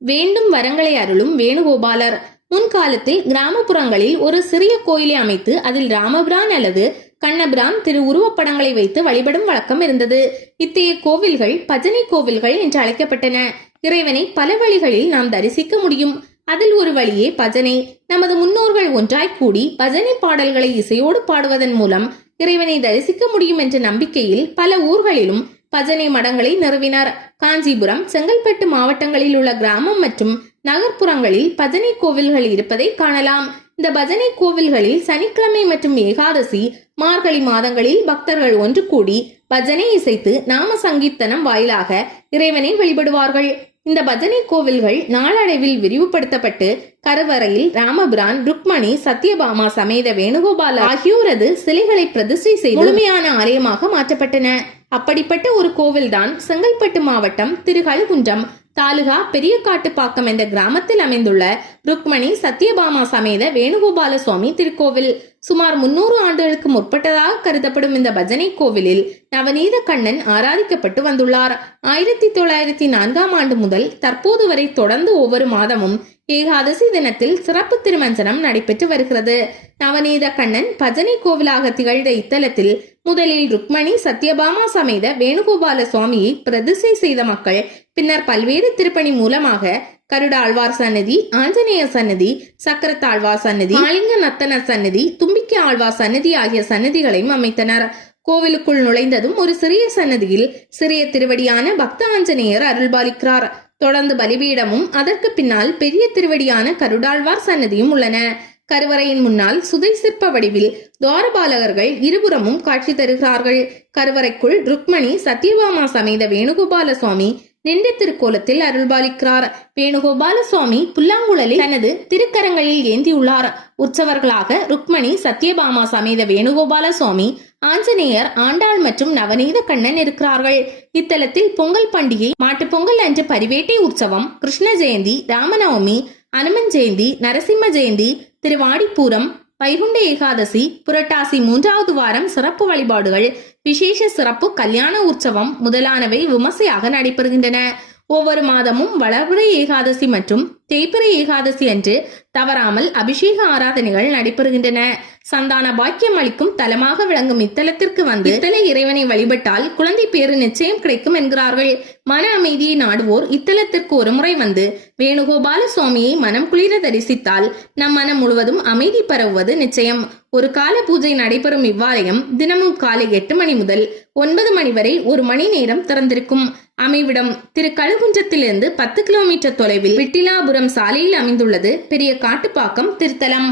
வேண்டும் வரங்களை அருளும் வேணுகோபாலர். முன்காலத்தில் கிராமப்புறங்களில் ஒரு சிறிய கோயிலை அமைத்து அதில் ராமபிரான் அல்லது கண்ணபிரான் திரு உருவப்படங்களை வைத்து வழிபடும் வழக்கம் இருந்தது. இத்தகைய கோவில்கள் பஜனை கோவில்கள் என்று அழைக்கப்பட்டன. இறைவனை பல வழிகளில் நாம் தரிசிக்க முடியும். அதில் ஒரு வழியே பஜனை. நமது முன்னோர்கள் ஒன்றாய் கூடி பஜனை பாடல்களை இசையோடு பாடுவதன் மூலம் இறைவனை தரிசிக்க முடியும் என்ற நம்பிக்கையில் பல ஊர்களிலும் பஜனை மடங்களை நிறுவினர். காஞ்சிபுரம் செங்கல்பட்டு மாவட்டங்களில் உள்ள கிராமம் மற்றும் நகர்ப்புறங்களில் பஜனை கோவில்கள் இருப்பதை காணலாம். இந்த பஜனை கோவில்களில் சனிக்கிழமை மற்றும் ஏகாதசி மார்கழி மாதங்களில் பக்தர்கள் ஒன்று கூடி பஜனை இசைத்து நாம சங்கீர்த்தனம் வாயிலாக இறைவனை வழிபடுவார்கள். இந்த பஜனை கோவில்கள் நாளடைவில் விரிவுபடுத்தப்பட்டு கருவறையில் ராமபிரான் ருக்மணி சத்யபாமா சமேத வேணுகோபால் ஆகியோரது சிலைகளை பிரதிஷ்டை செய்து முழுமையான ஆலயமாக மாற்றப்பட்டன. அப்படிப்பட்ட ஒரு கோவில்தான் செங்கல்பட்டு மாவட்டம் திருகழுகுன்றம் தாலுகா பெரிய காட்டுப்பாக்கம் என்ற கிராமத்தில் அமைந்துள்ள ருக்மணி சத்யபாமா சமேத வேணுகோபால சுவாமி திருக்கோவில். சுமார் முன்னூறு ஆண்டுகளுக்கு முற்பட்டதாக கருதப்படும் இந்த பஜனை கோவிலில் நவநீத கண்ணன் ஆராதிக்கப்பட்டு வந்துள்ளார். ஆயிரத்தி தொள்ளாயிரத்தி நான்காம் ஆண்டு முதல் தற்போது வரை தொடர்ந்து ஒவ்வொரு மாதமும் ஏகாதசி தினத்தில் சிறப்பு திருமஞ்சனம் நடைபெற்று வருகிறது. நவநீத கண்ணன் பஜனை கோவிலாக திகழ்ந்த இத்தலத்தில் முதலில் ருக்மணி சத்யபாமா சமேத வேணுகோபால சுவாமியை பிரதிஷ்டை செய்த மக்கள் பின்னர் பல்வேறு திருப்பணி மூலமாக கருடாழ்வார் சன்னதி ஆஞ்சநேய சன்னதி சக்கரத்தாழ்வார் சன்னதி மாலிங்க நத்தன சன்னதி தும்பிக்கை ஆழ்வார் சன்னதி ஆகிய சன்னதிகளையும் அமைத்தனர். கோவிலுக்குள் நுழைந்ததும் ஒரு சிறிய சன்னதியில் சிறிய திருவடியான பக்த ஆஞ்சநேயர் அருள்பாலிக்கிறார். தொடர்ந்து பலிபீடமும் அதற்கு பின்னால் பெரிய திருவடியான கருடாழ்வார் சன்னதியும் உள்ளன. கருவறையின் முன்னால் சுதை சிற்ப வடிவில் துவாரபாலகர்கள் இருபுறமும் காட்சி தருகிறார்கள். கருவறைக்குள் ருக்மணி சத்யபாமா சமேத வேணுகோபால சுவாமி நின்ற திருக்கோலத்தில் அருள்பாலிக்கிறார். வேணுகோபால சுவாமி புல்லாங்குழலை தனது திருக்கரங்களில் ஏந்தியுள்ளார். உற்சவர்களாக ருக்மணி சத்யபாமா சமேத வேணுகோபால சுவாமி ஆஞ்சநேயர் ஆண்டாள் மற்றும் நவநீத கண்ணன் இருக்கிறார்கள். இத்தலத்தில் பொங்கல் பண்டிகை மாட்டு பொங்கல் அன்று பரிவேட்டை உற்சவம் கிருஷ்ண ஜெயந்தி ராமநவமி அனுமன் ஜெயந்தி நரசிம்ம ஜெயந்தி திருவாடிப்பூரம் வைகுண்ட ஏகாதசி புரட்டாசி மூன்றாவது வாரம் சிறப்பு வழிபாடுகள் விசேஷ சிறப்பு கல்யாண உற்சவம் முதலானவை விமர்சையாக நடைபெறுகின்றன. ஒவ்வொரு மாதமும் வளர்பிறை ஏகாதசி மற்றும் தேய்பிறை ஏகாதசி அன்று தவறாமல் அபிஷேக ஆராதனைகள் நடைபெறுகின்றன. சந்தான பாக்கியம் அளிக்கும் தலமாக விளங்கும் இத்தலத்திற்கு வந்து இத்தல இறைவனை வழிபட்டால் குழந்தை பேறு நிச்சயம் கிடைக்கும் என்கிறார்கள். மன அமைதியை நாடுவோர் இத்தலத்திற்கு ஒருமுறை வந்து வேணுகோபால சுவாமியை மனம் குளிர தரிசித்தால் நம் மனம் முழுவதும் அமைதி பரவுவது நிச்சயம். ஒரு கால பூஜை நடைபெறும் இவ்வாலயம் தினமும் காலை எட்டு மணி முதல் ஒன்பது மணி வரை ஒரு மணி நேரம் திறந்திருக்கும். அமைவிடம் திரு கழுகுன்றத்திலிருந்து பத்து கிலோமீட்டர் தொலைவில் விட்டிலாபுரம் சாலையில் அமைந்துள்ளது பெரிய காட்டுப்பாக்கம் திருத்தலம்.